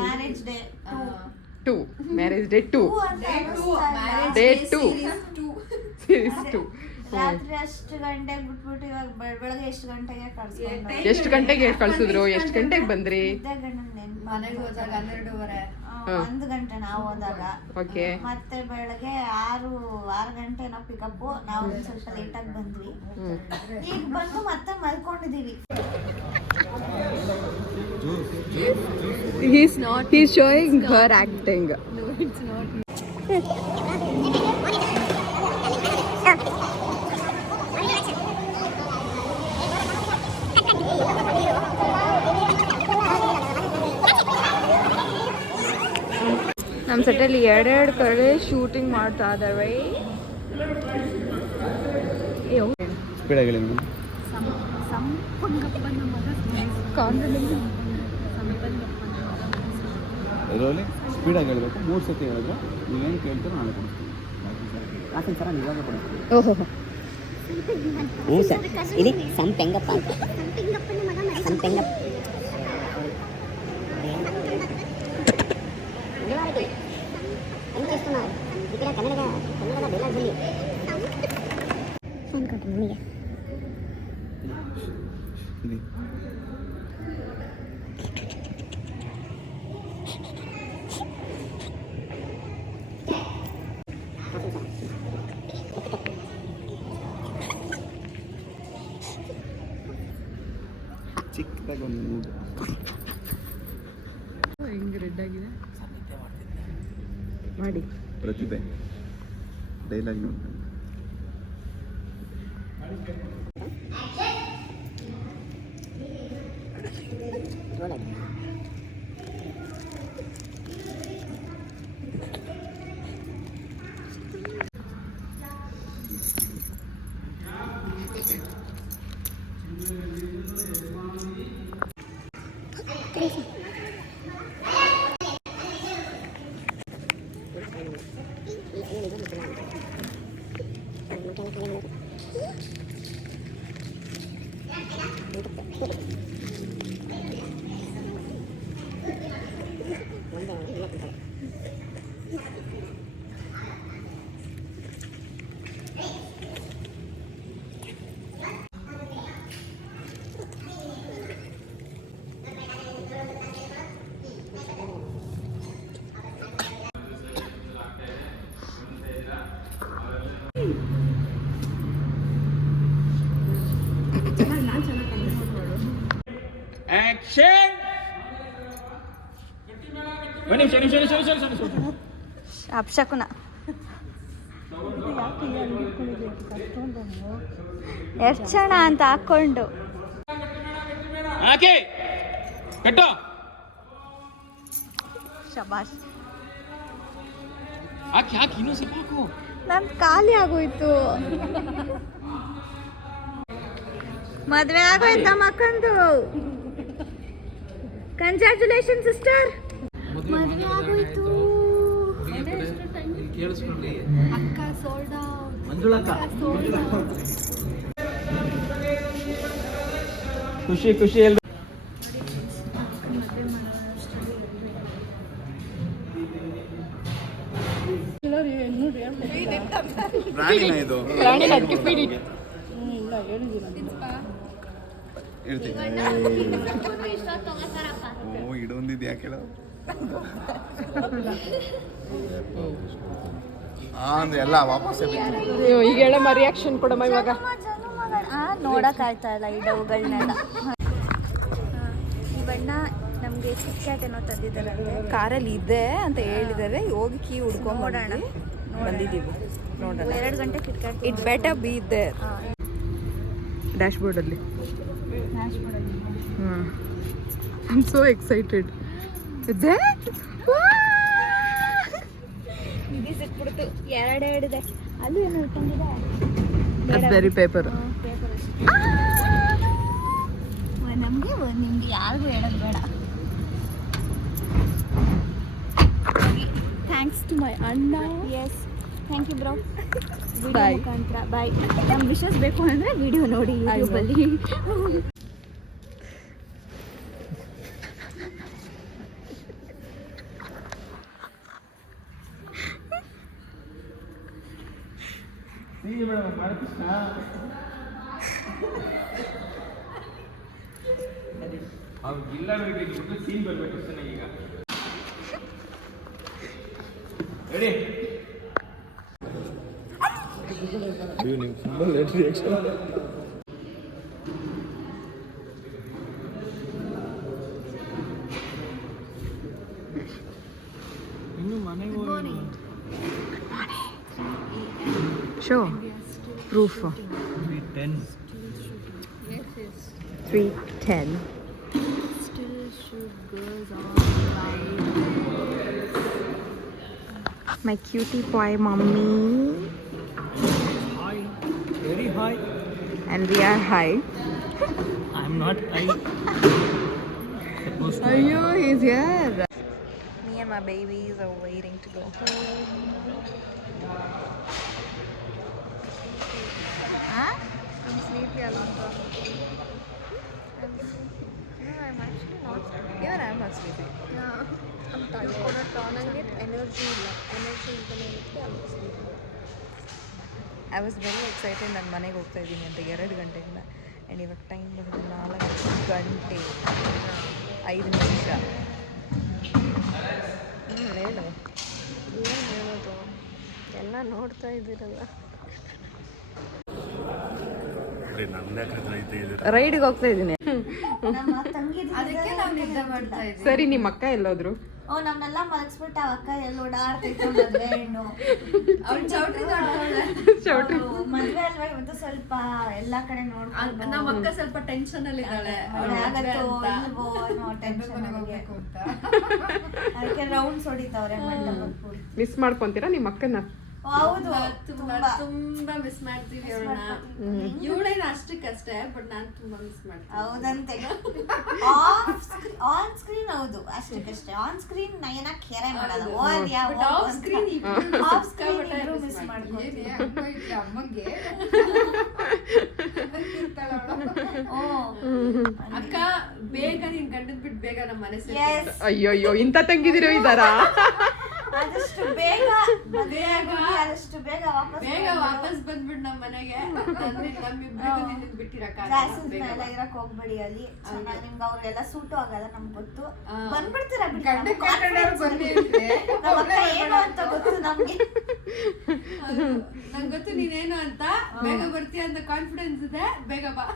Marriage day 2 marriage day 2 day 2 series 2 ರಾತ್ರಿ ಅಷ್ಟು ಗಂಟೆಗೆ ಬಿಟ್ಬಿಟ್ಟು ಇವಾಗ ಬೆಳಗ್ಗೆ ಎಷ್ಟು ಗಂಟೆಗೆ ಕಳ್ಸ್ಕೊಂಡು ಎಷ್ಟು ಗಂಟೆಗೆ ಕಳ್ಸಿದ್ರು? ಎಷ್ಟು ಗಂಟೆಗೆ ಬಂದ್ರಿ? ಮನೆಗೆ ಹೋದಾಗ 12:30 1 ಗಂಟೆ ನಾವು ಹೋದಾಗ. ಓಕೆ. ಮತ್ತೆ ಬೆಳಗ್ಗೆ 6 ಗಂಟೆ ನಾವು ಪಿಕಪ್. ನಾವು ಸ್ವಲ್ಪ ಲೇಟಾಗಿ ಬಂದ್ವಿ. ಈಗ ಬಂದು ಮತ್ತೆ ಮಲ್ಕೊಂಡಿದೀವಿ. He's showing her acting. No, it's not. ನಮ್ಮ ಸೆಟ್ಟಲ್ಲಿ ಎರಡೆರಡು ಕಡೆ ಶೂಟಿಂಗ್ ಮಾಡ್ತಾ ಇದ್ದಾರೆ. ಸ್ಪೀಡಾಗಿ ಹೇಳಬೇಕು. 3 ಸತಿ ಹೇಳಿದ್ರೆ ನೀವೇನು ಕೇಳ್ತೀರೋ ನಾನು ಕೊಡ್ತೀನಿ. ಯಾಕೆ ಸರ ನಿಜವಾಗ್ಲೂ ಕೊಡ್ತೀನಿ. ಓಹೋ ಹ್ಞೂ ಸರ್, ಇಲ್ಲಿ ಸಂಪೆಂಗಪ್ಪ ಸಂಪೆಂಗಪ್ಪ ఇక్కడ కన్నడ డైలాగ్స్ ఫోన్ ಕೊಟ್ಟು ನನಗೆ ಚಿಕ್ಕದಾಗಿ ಒಂದು ಮೂಡು ಹೆಂಗೆ ರೆಡ್ ಆಗಿದೆ ಮಾಡಿ. ಪ್ರತಿಭೆ ಡೈಲಾಗ್ ನೋಡಿ. ಆಕ್ಷನ್. ಅಪ್ಶಕುನ ಎರ್ಚಣ ಅಂತ ಹಾಕೊಂಡು ಶಬಾಷ್. ನನ್ ಖಾಲಿ ಆಗೋಯ್ತು. ಮದ್ವೆ ಆಗೋಯ್ತಾ ಮಕ್ಕಂದು? ಕಂಗ್ರ್ಯಾಚುಲೇಷನ್ ಸಿಸ್ಟರ್, ಮದ್ವೆ ಆಗೋಯ್ತು. ಅಕ್ಕ ಸೋಲ್ಡ್ ಖುಷಿ ಖುಷಿ ಎಲ್ಲ ಪ್ರಾಣಿನ ಇದು ಓ ಇಡೊಂದಿದ್ ಯಾಕೆ ಹೇಳ ಅಂದ್ರೆ ಎಲ್ಲ ವಾಪಸ್ ಈಗ ಹೇಳಮ್ಮ ರಿಯಾಕ್ಷನ್ ಕೊಡಮ್ಮ ಇವಾಗ. ನೋಡಕ್ ಆಯ್ತಾ ಇಲ್ಲ ಈ ಡವ್ಗಳನ್ನೆಲ್ಲ. ಈ ಬಣ್ಣ ನಮ್ಗೆ ಕಿಟ್ ಕ್ಯಾಟ್ ಏನೋ ತಂದಿದ್ದಾರೆ, ಕಾರಲ್ಲಿ ಇದೆ ಅಂತ ಹೇಳಿದ್ದಾರೆ. ಹೋಗಿ ಕೀ ಹುಡ್ಕೊಂಡ್ ನೋಡೋಣ. ಬಂದಿದ್ದೀವಿ ನೋಡೋಣ. 2 ಗಂಟೆ KitKat. It better be there. ಡ್ಯಾಶ್ ಬೋರ್ಡಲ್ಲಿ. I am so excited. ಇದೆ ಇದು ಸಿಕ್ಬಿಡ್ತು. 2 ಇದೆ. ಅಲ್ಲಿ ಏನು ಇಟ್ಕೊಂಡಿದೆ? Raspberry paper. ನಮಗೆ ನಿಮ್ಗೆ ಯಾರಿಗೂ ಹೇಳೋದು ಬೇಡ. ಥ್ಯಾಂಕ್ಸ್ ಟು ಮೈ ಅಣ್ಣ. Yes thank you bro. Video ಮುಖಾಂತರ ಬಾಯ್. ನಮ್ಮ ವಿಶಸ್ ಬೇಕು ಅಂದರೆ ವಿಡಿಯೋ ನೋಡಿ ಯೂಟ್ಯೂಬಲ್ಲಿ. ಅವ್ರಿಗಿಲ್ಲ ಬೇಕು ಸೀನ್ ಬರ್ಬೇಕು ಅಷ್ಟೇ ಈಗ ರೆಡಿ ನೀವು ತುಂಬ ಲೇಟ್ ರಿಯಾಕ್ಷನ್ ಇನ್ನು ಮನೆಗೆ ಹೋಗಿ show proof 3:10 my cutie pie mommy Hi, very high. and we are high. I'm not high. Supposed to. Ayyo, he's here. Me and my babies are waiting to go home. Huh? I'm sleepy, Alonso. I'm sleepy. No, I'm actually not sleepy. Even I'm not sleepy. Yeah, I'm tired. Energy I was very excited ನಾನು ಮನೆಗೆ ಹೋಗ್ತಾ ಇದ್ದೀನಿ ಅಂತ 2 ಗಂಟೆಯಿಂದ and ಇವಾಗ time ಬಂದು 4 ಗಂಟೆ 5 ನಿಮಿಷ ಹೇಳು ಏನು ಹೇಳೋದು ಎಲ್ಲ ನೋಡ್ತಾ ಇದ್ದೀರಲ್ಲ ರೈಡ್ಗೆ ಹೋಗ್ತಾ ಇದ್ದೀನಿ ನಮ್ಮ ತಂಗಿದು ಅದಕ್ಕೆ ನಾವು ನಿದ್ದೆ ಮಾಡ್ತಾ ಇದ್ದೀವಿ. ಸರಿ ನಿಮ್ಮ ಅಕ್ಕ ಎಲ್ಲೋದ್ರು ಓ ನಮ್ನೆಲ್ಲ ಮಲಗಿಸ್ಬಿಟ್ಟು ಆ ಅಕ್ಕ ಎಲ್ಲ ಓಡಾಡ್ತೈತೆ ಮದ್ವೆ ಹೆಣ್ಣು ಅವ್ಳು ಚೌಟ್ರಿ ನೋಡ್ತಾಳೆ. ಅವ್ಳು ಮದ್ವೆ ಅಲ್ವಾ ಇವತ್ತು ಸ್ವಲ್ಪ ಎಲ್ಲಾ ಕಡೆ ನೋಡ್ಕೊಂಡು ನಮ್ಮ ಅಕ್ಕ ಸ್ವಲ್ಪ ಟೆನ್ಷನ್ ಅಲ್ಲಿ ಇದ್ದಾಳೆ. ಆಗತ್ತೋ ಇಲ್ವೋ ಅನ್ನೋ ಟೆನ್ಷನ್ ಅದಕ್ಕೆ ರೌಂಡ್ಸ್ ಹೊಡಿತಾವ್ರೆ ಮಂಟಪದ ಪೂರ್ತಿ. ಮಿಸ್ ಮಾಡ್ಕೊಂತೀರಾ ನಿಮ್ಮ ಅಕ್ಕನ ಹೌದು ತುಂಬಾ ಮಿಸ್ ಮಾಡ್ತೀವಿ ಅವಳನ್ನ. ಇವಳೇನು ಅಷ್ಟಕ್ಕಷ್ಟೇ ಬಟ್ ನಾನು ತುಂಬಾ ಮಿಸ್ ಮಾಡ್ತೀನಿ. ಹೌದಂತೆ ಆನ್ ಸ್ಕ್ರೀನ್ ಹೌದು ಅಷ್ಟಕ್ಕಷ್ಟೇ ಆನ್ ಸ್ಕ್ರೀನ್ ನಯನ ಕೆರೆ ಮಾಡಲ್ಲ ಆಫ್ ಸ್ಕ್ರೀನ್ ಆಫ್ ಸ್ಕ್ರೀನ್ ಇಬ್ರು ಮಿಸ್ ಮಾಡ್ಕೊತೀವಿ ಅಮ್ಮಗೆ ಓ ಅಕ್ಕ ಬೇಗ ನೀನ್ ಗಂಡನ್ ಬಿಟ್ಟು ಬೇಗ ನಮ್ಮ ಮನೆ ಎಸ್ ಅಯ್ಯೋ ಇಂಥ ತಂಗಿದಿರೋ ಇದ್ದಾರಾ ಆದಷ್ಟು ಬೇಗ ಮದುವೆ ಆಗಿ ಆದಷ್ಟು ಬೇಗ ವಾಪಸ್ ಬಂದ್ಬಿಟ್ಟು ನಮ್ಮ ಮನೆಗೆ. ಅಂದ್ರೆ ನಮ್ಮಿಬ್ರಿಗೂ ನಿನ್ನ ಬಿಟ್ಟಿರಕ್ಕ ಜಾಸ್ತಿ ಎಲ್ಲ ಇರಕ್ ಹೋಗ್ಬೇಡಿ ಅಲ್ಲಿ ಚೆನ್ನಾಗಿ ನಿಮ್ಗೆ ಅವ್ರಿಗೆಲ್ಲ ಸೂಟು ಆಗಲ್ಲ ನಮ್ಗೆ ಗೊತ್ತು ಬಂದ್ಬಿಡ್ತೀರಾ ಬಿಡಿ ನಮ್ಮ ಅಕ್ಕ ಏನು ಅಂತ ಗೊತ್ತು ನಮ್ಗೆ ನಂಗೆ ಗೊತ್ತು ನೀನೇನು ಅಂತ. ಬೇಗ ಬರ್ತೀಯ ಅಂತ ಕಾನ್ಫಿಡೆನ್ಸ್ ಇದೆ. ಬೇಗ ಬಾ.